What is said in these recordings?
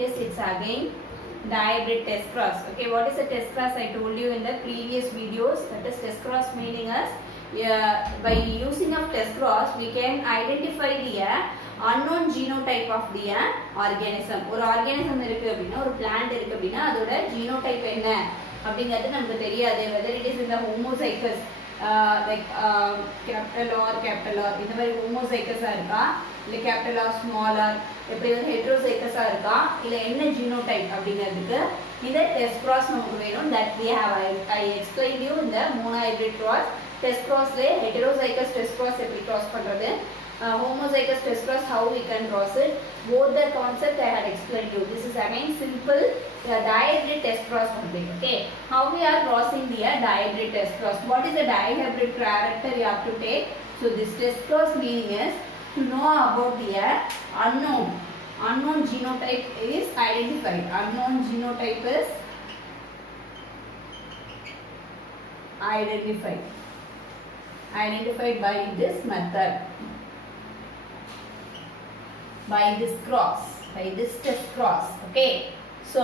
Yes, it's again dihybrid test cross. Okay, what is a test cross? I told you in the previous videos. That is test cross meaning as by using of test cross we can identify the unknown genotype of the organism. ஒரு organism இருக்கு அப்படினா ஒரு plant இருக்கு அப்படினா அதோட genotype என்ன அப்படிங்கிறது நமக்கு தெரியாது. Whether it is in the homozygous like capital R இந்த மாதிரி homozygous இருக்கா இல்ல capital R small r எப்படி வந்து heterozygous இருக்கா இல்ல என்ன genotype அப்படிங்கிறதுக்கு இந்த test cross நமக்கு வேணும். That we have I explained you in the monohybrid cross. Test cross le heterozygous test cross எப்படி cross பண்றது, homozygous test cross how we can cross it, both the concept I had explained you. This is again simple dihybrid test cross only. Okay, how we are crossing the dihybrid test cross. What is the dihybrid character you have to take? So this test cross meaning is to know about the unknown genotype is identified. Unknown genotype is identified by this method, by this cross, by this test cross. Okay, so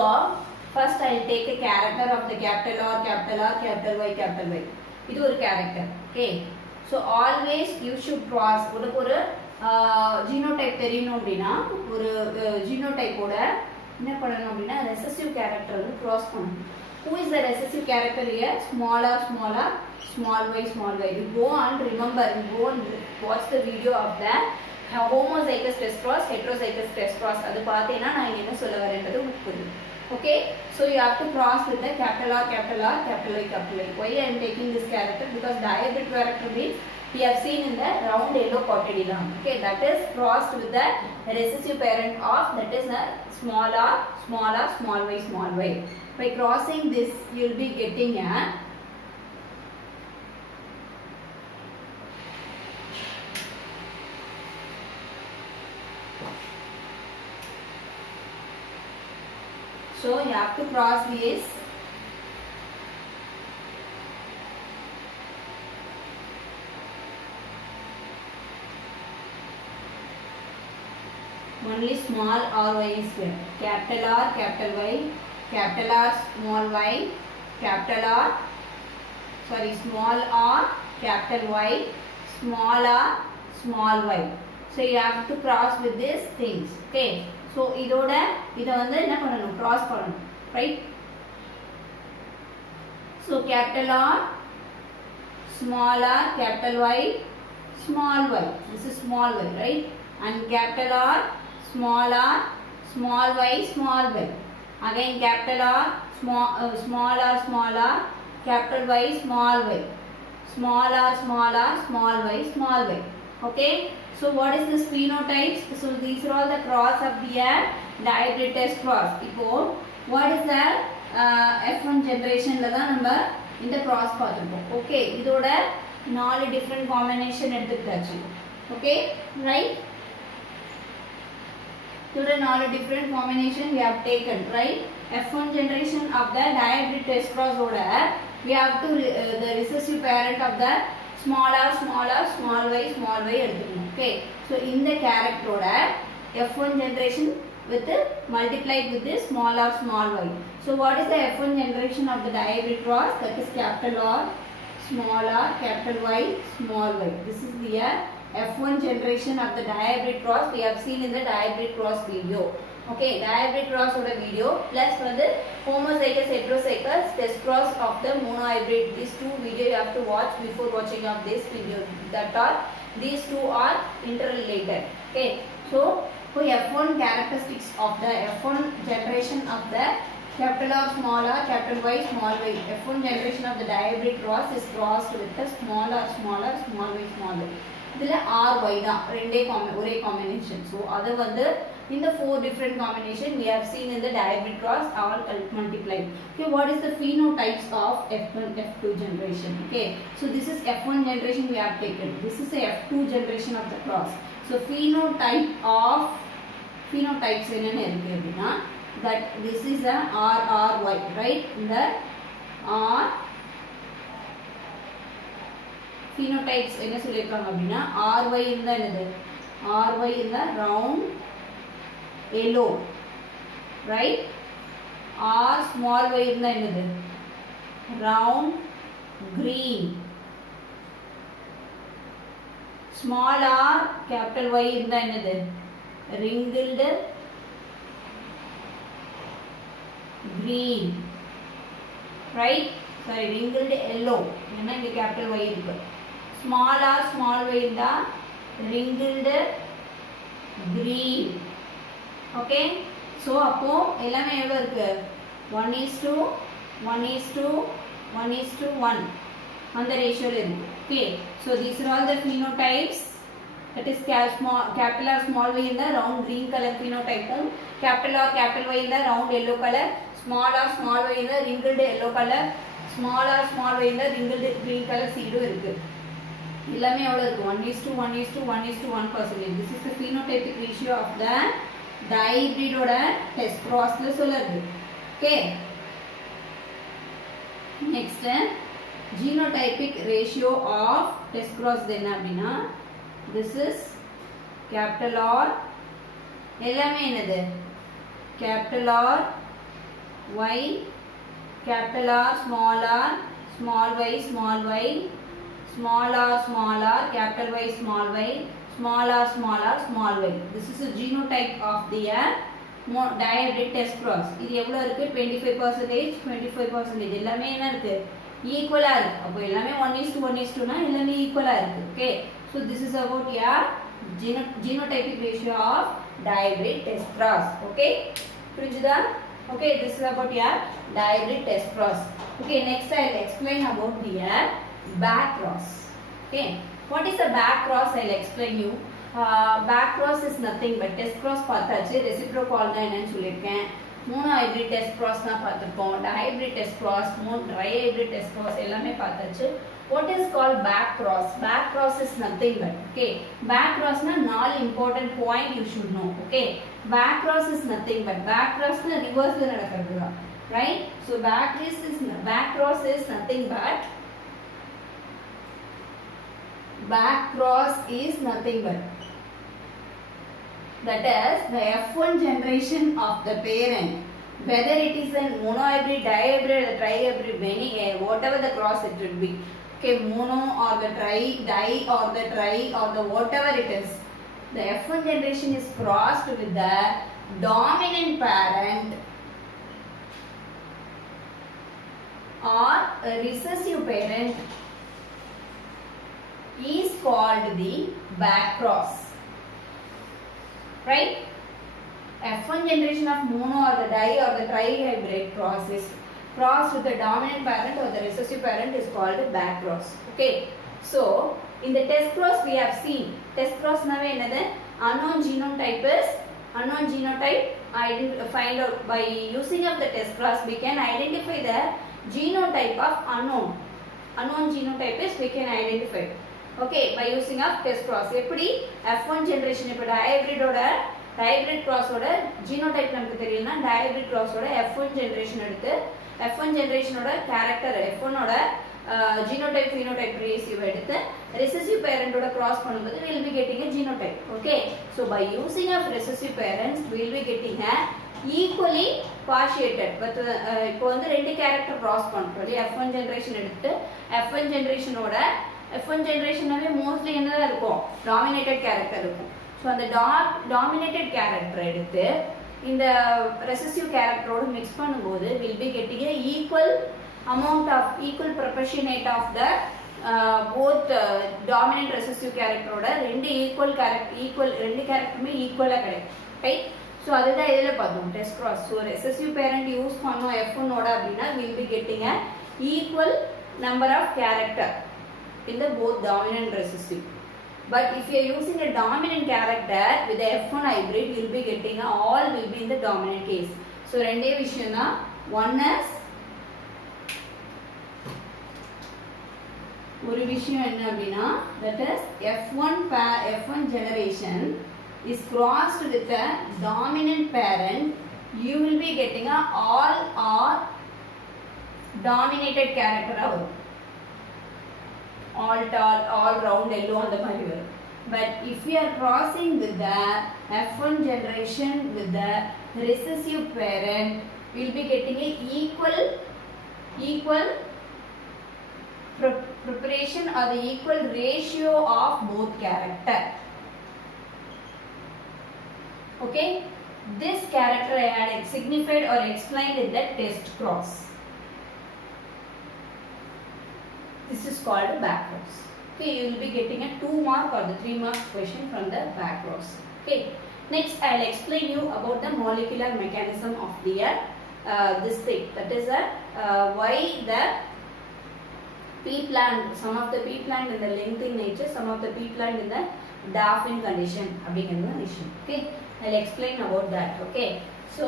first I will take a character of the capital R, capital Y. இது ஒரு character. Okay, so always you should cross. ஒரு genotype தெரியணும் அப்படின்னா ஒரு ஜீனோடைப்போட என்ன பண்ணணும் அப்படின்னா recessive character வந்து கிராஸ் பண்ணணும். Who is the recessive character here? Small r, small y. You go and remember, you go and watch the video of the homozygous test cross, heterozygous test cross. அது பார்த்தேன்னா நான் என்ன சொல்ல வரேன்றது உங்களுக்கு புரியும். Okay, so you have to cross with the capital R, capital Y. Why I am taking this character? Because dihybrid character means we have seen in the round yellow cotyledon. Okay, that is crossed with the recessive parent of, that is a small r, small y. By crossing this, you will be getting a so you have to cross this. Only small r y is there. Capital R, capital Y, capital R, small y, capital R, sorry, small r, capital Y, small r, small y. So you have to cross with these things. Okay, so இதோட இதை வந்து என்ன பண்ணணும், cross பண்ணணும், right? So capital R, small r, capital Y, small y. This is small y, right? And capital R, small y, small y. Again capital R, small r, capital Y, small y. Small r, small y. Okay, so what is this phenotypes? So these are all the cross of the dihybrid test cross. இப்போ what is the F1 generationல தான் நம்ம இந்த cross பார்த்திருப்போம். Okay, இதோட 4 different combination எடுத்துக்கிட்டாச்சு. Okay, right? Today 4 different combination we have taken, right? F1 generation of the dihybrid test cross order, we have to the recessive parent of the small r, small y எடுத்துக்கணும். Okay, so in the character order F1 generation with multiplied with this small r, small y. So what is the F1 generation of the dihybrid cross? That is capital R, small r, capital Y, small y. This is the F1 generation of the dihybrid cross we have seen in the dihybrid cross video. Okay, dihybrid cross oda video plus வந்து homozygous heterozygous test cross of the monohybrid. These two video you have to watch before watching of this video. That are these two are interrelated. Okay, so for F1 characteristics of the F1 generation of the capital R, small r, capital Y, small y. F1 generation of the dihybrid cross is crossed with the small r, small y. இதில் RY தான் ரெண்டே ஒரே combination. So அது வந்து இந்த 4 different combination we have seen in the dihybrid cross all multiplied. Okay, what is the phenotypes of F1 F2 generation? Okay, so this is F1 generation we have taken. This is a F2 generation of the cross. So phenotypes என்னென்ன இருக்கு அப்படின்னா that this is a RRY, right? இந்த R phenotypes என்ன சொல்லிருக்காங்க அப்படினா RY இருந்தா என்னது, RY இருந்தா round yellow, right? R small y இருந்தா என்னது round green. Small r capital Y இருந்தா என்னது wrinkled green, right? Sorry, wrinkled yellow ஏன்னா இங்க capital Y இருக்கு. Small r small y இருந்தா wrinkled green. Okay, so அப்போ எல்லாமே எவ்வளவு இருக்கு 1:1:1:1 அந்த ரேஷியோல இருக்கு. Okay, so these are all the phenotypes. That is capital R small y in the round green color phenotype, capital R capital Y in the round yellow color, small r small y in the wrinkled yellow color, small r small y in the wrinkled green color சீடும் இருக்கு. எல்லாமே எவ்வளவு இருக்கு 1:1:1:1%. This is the phenotypic ratio of the dihybrid ஓட test crossல சொல்லுது. Okay, next genotypic ratio of test cross என்ன அப்படினா this is capital R எல்லாமே என்னது capital R Y capital R small y small y small r small r capital Y small y small r small y. This is a genotype of the dihybrid test cross. இது எவ்வளவு இருக்கு 25% எல்லாமே என்ன இருக்கு ஈக்குவலா இருக்கு. அப்ப எல்லாமே 1:1:2 னா எல்லாமே ஈக்குவலா இருக்கு. Okay, so this is about your genotypic ratio of dihybrid test cross. Okay, புரிஞ்சுதா? Okay, this is about your dihybrid test cross. Okay, next I will explain about the back cross. Okay, what is a back cross? I will explain you. Back cross is nothing but test cross பார்த்தாச்சு. reciprocal னா என்னன்னு சொல்லிருக்கேன். mono hybrid test cross னா பார்த்திருப்போம். dihybrid test cross, trihybrid test cross எல்லாமே பார்த்தாச்சு. What is called back cross? Back cross is nothing but, okay, back cross na 4 important point you should know. Okay, back cross is nothing but, back cross na reverse la nadakradhu, right? So back cross is nothing but, back cross is nothing but, that is the F1 generation of the parent, whether it is a monohybrid, dihybrid or trihybrid, whatever the cross it would be. Okay, mono or the di or the tri or the whatever it is, the F1 generation is crossed with the dominant parent or a recessive parent is called the back cross, right? F1 generation of mono or the di or the trihybrid cross is crossed with the dominant parent or the recessive parent is called back cross. Okay, so in the test cross we have seen, test cross nave enadhu unknown genotype is unknown genotype find out by using of the test cross we can identify the genotype of unknown genotype is we can identify. Okay, by using of test cross eppadi F1 generation ipo dihybrid cross oda genotype நமக்கு தெரியலனா dihybrid cross oda F1 generation எடுத்து F1 generation oda character F1 oda genotype phenotype ratio எடுத்து recessive parent oda cross பண்ணும்போது we will be getting a genotype. Okay, so by using of recessive parents we will be getting a equally partiated but இப்போ வந்து ரெண்டு character cross பண்றோம். F1 generation எடுத்து F1 generation oda F1 generation நாவே mostly என்னதா இருக்கும் dominated character இருக்கும். So அந்த dominated character எடுத்து இந்த recessive character ஓட mix பண்ணும்போது will be getting a equal amount of equal proportionate of the both dominant recessive character ஓட ரெண்டு ரெண்டு characterமே ஈக்குவலா கிடைக்கும், right? So அதுதான் இதல பார்த்தோம் test cross. So recessive parent use பண்ணோம் F1 ஓட அப்படினா will be getting a equal number of character in the both dominant recessive. But if you are using a dominant character with the F1 hybrid, you will be getting all will be in the dominant case. So ரெண்டே விஷயம் தான், one is ஒரு விஷயம் என்ன அப்படினா that is F1 generation is crossed with a dominant parent, you will be getting all or dominated character வரும். All tall, all round yellow அந்த மாதிரி வரும். But if you are crossing with the F1 generation with the recessive parent will be getting a equal preparation or the equal ratio of both character. Okay, this character I had signified or explained in the test cross. This is called back cross. Okay, you will be getting a 2 mark or the 3 mark question from the back cross. Okay, next I will explain you about the molecular mechanism of the this thing. That is why the pea plant, some of the pea plant in the lengthy nature, some of the pea plant in the Darwin condition. Okay, I will explain about that. Okay, so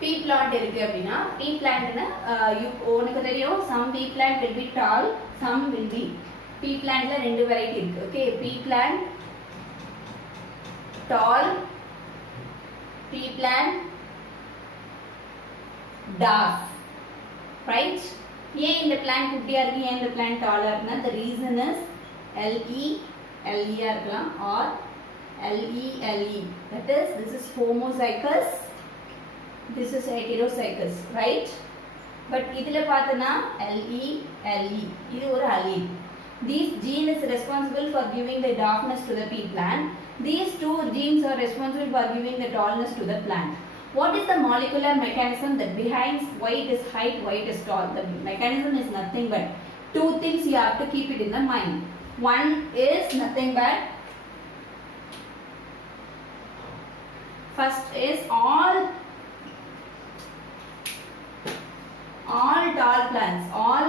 pea plant இருக்கு அப்படினா pea plant னா உங்களுக்கு தெரியும் some pea plant will be tall, some will be pea plantல ரெண்டு variety இருக்கு. Okay, pea plant tall, pea plant dwarf, right? ஏன் இந்த plant குட்டியா இருக்கு, ஏன் இந்த plant taller இருக்குனா the reason is LE இருக்கலாம் or LE, that is this is homozygous, this is heterozygous, right? But idhula pathana LE idu oru allele. These gene is responsible for giving the darkness to the pea plant. These two genes are responsible for giving the tallness to the plant. What is the molecular mechanism that behind why it is height, why it is tall? The mechanism is nothing but two things you have to keep it in the mind. One is nothing but first is all tall plants, all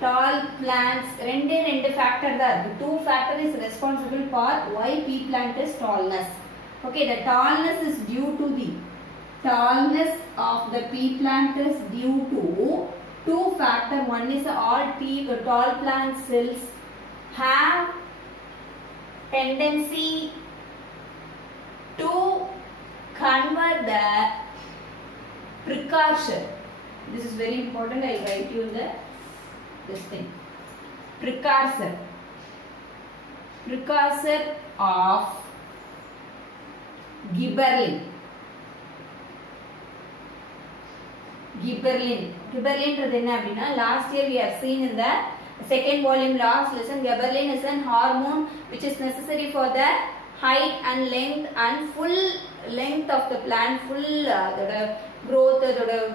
tall plants ரெண்டு factor தான் இருக்கு. Two factor is responsible for why pea plant is tallness. Okay, the tallness is due to the tallness of the pea plant is due to two factor. One is all tall plant cells have tendency to convert the precursor. This is very important. I will write you this thing. Precursor of gibberellin. Gibberellin என்ன அப்படினா last year we have seen in the second volume last lesson. Gibberellin is an hormone which is necessary for the height and length and full length of the plant, full growth,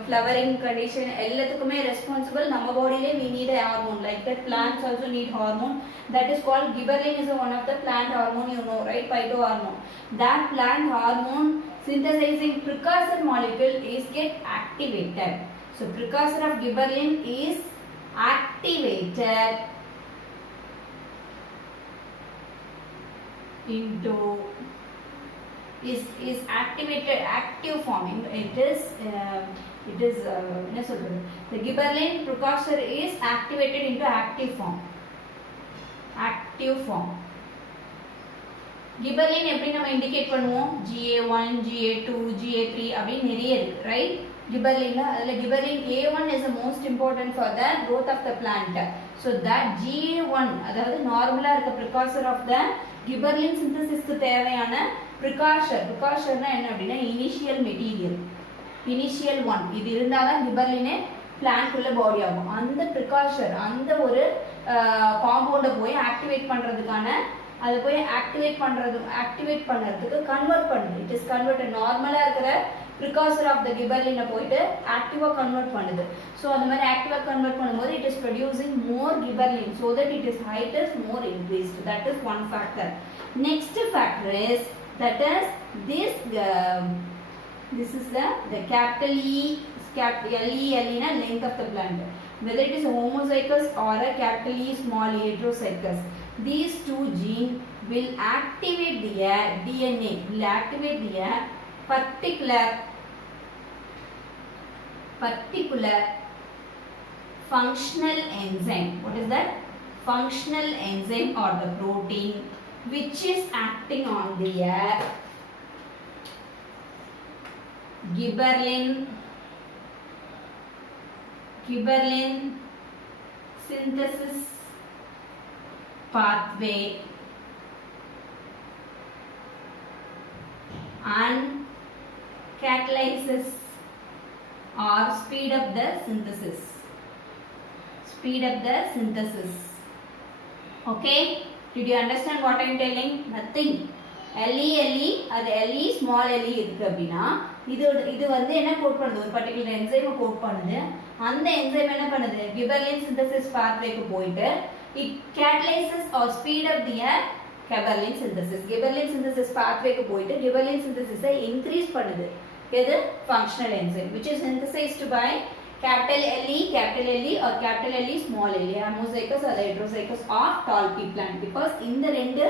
flowering condition எல்லாத்துக்குமே responsible. நம்ம bodyல we need a hormone, like that plants also need hormone, that is called gibberellin is one of the plant hormone, you know, right? Phytohormone. That plant hormone synthesizing precursor molecule is get activated. So precursor of gibberellin is activated into is activated active forming. It is என்ன சொல்றது, the gibberellin precursor is activated into active form. gibberellin எப்படி நம்ம indicate பண்ணுவோம், GA1 GA2 GA3 அப்படி நிறைய இருக்கு, right? gibberellinல அதுல gibberellin A1 is the most important for the growth of the plant. So that GA1 அதாவது நார்மலா இருக்க precursor of the gibberellin synthesis க்கு தேவையான precursor னா என்ன அப்படினா initial material, initial one. இது இருந்தாதான் gibberellin plant உள்ள பாடி ஆகும். அந்த precursor அந்த ஒரு காம்பவுண்ட போய் ஆக்டிவேட் பண்றதுக்கான அது போய் ஆக்டிவேட் பண்றதுக்கு கன்வர்ட் பண்ணுது. It is converted. நார்மலா இருக்கிற precursor of the gibberellin போயிட்டு ஆக்டிவா கன்வர்ட் பண்ணுது. சோ அந்த மாதிரி ஆக்டிவா கன்வர்ட் பண்ணும்போது it is producing more gibberellin so that it is height is more increased. That is one factor. Next factor is that is this is the capital LE na length of the plant, whether it is homozygous or a capital E small e heterozygous. These two genes will activate the DNA, will activate the particular functional enzyme. What is that? Functional enzyme or the protein which is acting on the gibberellin synthesis pathway and catalysis or speed up the synthesis. Speed up the synthesis. Okay, did you understand what I am telling? Nothing. LE அது LE small LE இருக்கு அப்படின்னா இது வந்து என்ன code பண்ணுது, ஒரு particular என்சைமை code பண்ணுது. அந்த என்சைம் என்ன பண்ணுது, கிபர்லின் சிந்தசிஸ் பாத்வேக்கு போயிட்டு it catalyzes or speed up the gibberellin synthesis. Gibberellin synthesis பாத்வேக்கு போயிட்டு கிபர்லின் சிந்தசிஸை இன்க்ரீஸ் பண்ணுது. எது, functional enzyme which is synthesized by capital LE or capital LE small LE, homozygous or heterozygous of tall pea plant. Because இந்த ரெண்டு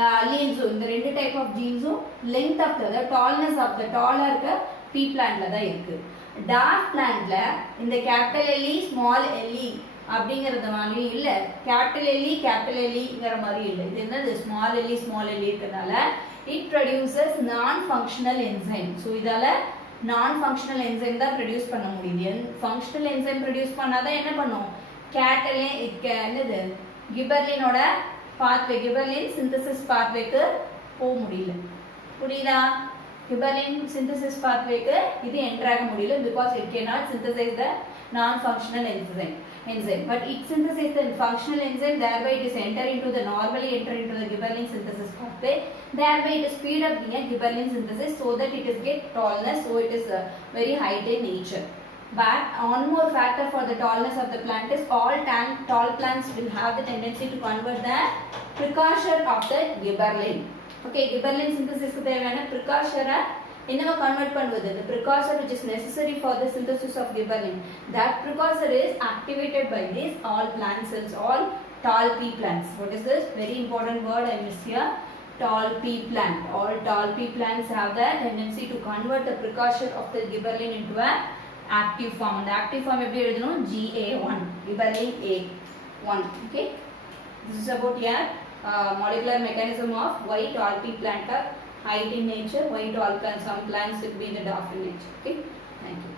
alleles இந்த ரெண்டு type of ஜீன்ஸும் length of the tallness of the டாலா இருக்க pea பிளான்ட்ல தான் இருக்கு. Dark பிளான்ட்ல இந்த கேபிட்டல் LE ஸ்மால் LE அப்படிங்கறது மாதிரி இல்ல, கேபிட்டல் LEங்கிற மாதிரி இல்ல. இது என்னது, ஸ்மால் LE இருக்கனால it produces non functional enzyme. so இதால நான் ஃபங்க்ஷனல் என்சைம் தான் ப்ரொடியூஸ் பண்ண முடியுது. ஃபங்க்ஷனல் என்சைம் ப்ரொடியூஸ் பண்ணாதான் என்ன பண்ணும், என்னது கிபர்லினோட பாத்வே, கிபர்லின் சிந்தசிஸ் பாத்வேக்கு போக முடியல. புரியுதா, கிபர்லின் சிந்தசிஸ் பாத்வேக்கு இது என்டர் ஆக முடியல because it cannot synthesize the non-functional enzyme but it synthesizes the functional enzyme, thereby it is normally enter into the gibberellin synthesis pathway, thereby it speed up the gibberellin synthesis so that it is get tallness, so it is very height in nature. But one more factor for the tallness of the plant is all tall plants will have the tendency to convert the precursor of the gibberellin. Okay, gibberellin synthesis க்கு தேவையான precursor என்னவா convert பண்ணுவது, the precursor which is necessary for the synthesis of gibberellin, that precursor is activated by these all plant cells, all tall pea plants. What is this very important word I miss here, tall pea plant. All tall pea plants have the tendency to convert the precursor of the gibberellin into a active form. The active form எப்படி எழுதணும், GA1, gibberellin A1. Okay, this is about here molecular mechanism of why tall pea plant are height in nature, why tall plants, some plants will be in the dwarf in nature. Okay, thank you.